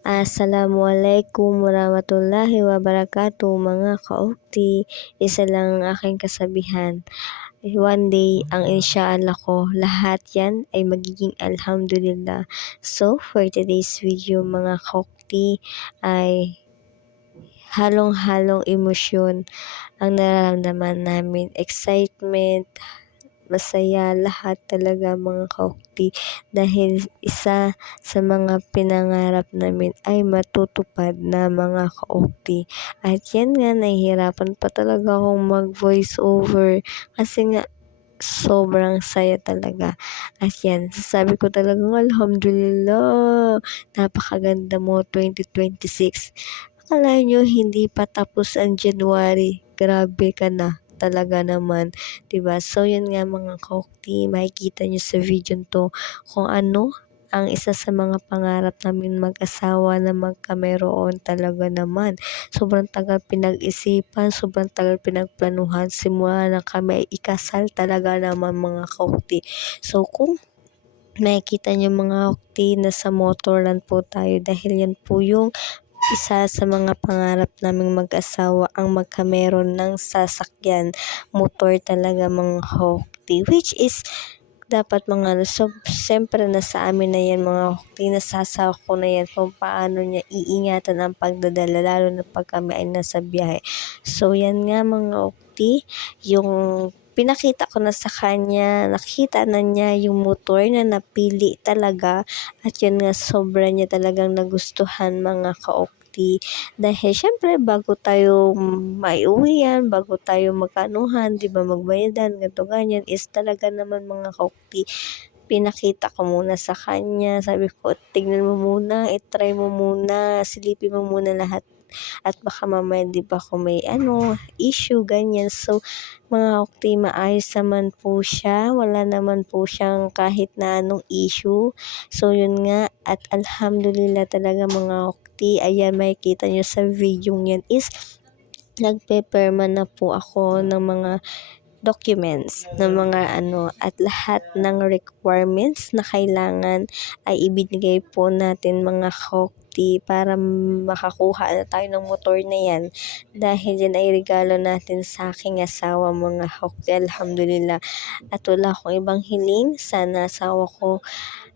Assalamualaikum warahmatullahi wabarakatuh mga kaukti. Isa lang ang aking kasabihan. One day, ang insyaallah ko, lahat yan ay magiging alhamdulillah. So, for today's video mga kaukti ay halong-halong emosyon ang nararamdaman namin. Excitement, masaya, lahat talaga mga kaukti dahil isa sa mga pinangarap namin ay matutupad na mga kaukti. At yan nga, nahihirapan pa talaga akong mag voice over kasi nga sobrang saya talaga. At yan, sasabi ko talagang alhamdulillah, napakaganda mo 2026. Akala nyo hindi pa tapos ang January, grabe ka na talaga naman, 'di ba? So yun nga mga kaukti, makikita nyo sa video to kung ano ang isa sa mga pangarap namin mag-asawa na magkameroon talaga naman. Sobrang tagal pinag-isipan, sobrang tagal pinagplanuhan, simula na kami ay ikasal talaga naman mga kaukti. So kung makikita nyo mga kaukti, nasa motorland po tayo dahil yan po yung isa sa mga pangarap naming mag-asawa ang magkameron ng sasakyan, motor talaga mga kaukti, which is dapat mga so siyempre nasa amin na yan mga kaukti, nasasawa ko na yan kung paano niya iingatan ang pagdadala lalo na pag kami ay nasa biyahe. So yan nga mga kaukti, yung pinakita ko na sa kanya, nakita na niya yung motor na napili talaga at yun nga sobra niya talagang nagustuhan mga kaukti. Dahil syempre bago tayo maiuwi yan, bago tayo magkanuhan, di ba magbayadan, ganito ganyan, is talaga naman mga kaukti, pinakita ko muna sa kanya, sabi ko tignan mo muna, itry mo muna, silipin mo muna lahat at baka mamaya di ba kung may issue ganyan. So mga kaukti, maayos naman po siya, wala naman po siyang kahit na anong issue. So yun nga, at alhamdulillah talaga mga kaukti, ayan makikita nyo sa video yan is nagpeperma na po ako ng mga documents ng mga at lahat ng requirements na kailangan ay ibinigay po natin mga kaukti para makakuha na tayo ng motor na yan dahil yan ay regalo natin sa aking asawa mga kaukti, alhamdulillah. At wala akong ibang hiling, sana asawa ko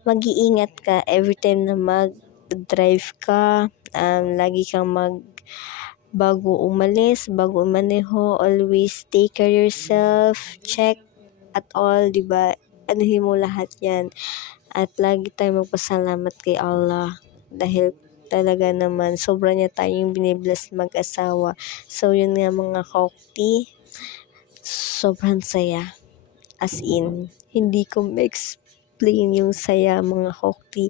mag-iingat ka every time na mag-drive ka, lagi kang bago umalis, bago umaneho, always take care yourself, check at all, di ba? Anuhin mo lahat yan. At lagi tayong magpasalamat kay Allah dahil talaga naman sobra niya tayong binibless mag-asawa. So yun nga mga kaukti, sobrang saya. As in, hindi ko ma-explain yung saya mga kaukti.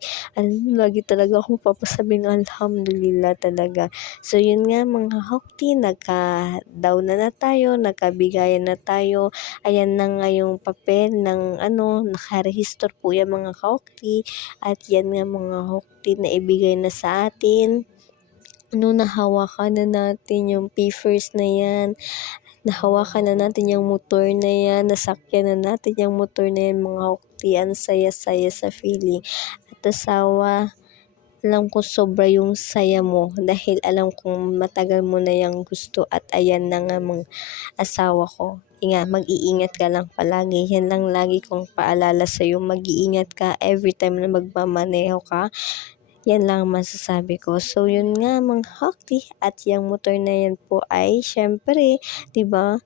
Lagi talaga akong papasabing alhamdulillah talaga. So yun nga mga kaukti, nagka-down na tayo, nagkabigayan na tayo. Ayan na nga yung papel ng nakaregister po yan mga kaukti. At yan nga mga kaukti na ibigay na sa atin. Nahawakan na natin yung papers na yan, nahawakan na natin yung motor na yan, nasakyan na natin yung motor na yan mga kaukti. Ang saya-saya sa feeling. At asawa, alam ko sobra yung saya mo dahil alam kong matagal mo na yung gusto at ayan na nga mga asawa ko. Mag-iingat ka lang palagi. Yan lang lagi kong paalala sa'yo. Mag-iingat ka every time na magmamaneho ka. Yan lang masasabi ko. So yun nga mga kaukti, at yung motor na yan po ay syempre, 'di ba?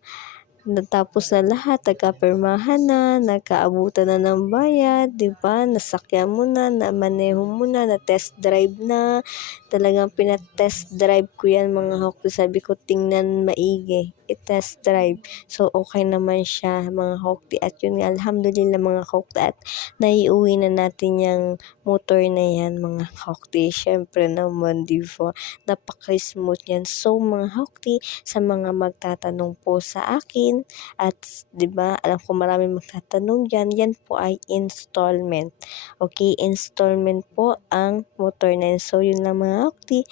Natapos na lahat, nagkapirmahan na, nagkaabutan na ng bayad, 'di ba? Nasakyan mo na, namaneho mo na, na-test drive na. Talagang pina-test drive ko 'yan mga kaukti. Sabi ko tingnan maigi, i-test drive. So okay naman siya mga kaukti. At yun nga, alhamdulillah mga kaukti, at naiuwi na natin yung motor na yan mga kaukti. Syempre naman, 'di ba? Napaka-smooth yan. So mga kaukti, sa mga magtatanong po sa akin, at 'di ba, alam ko maraming magtatanong diyan, yan po ay installment. Okay, installment po ang motor na yan. So yun lang mga kaukti.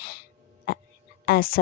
Asa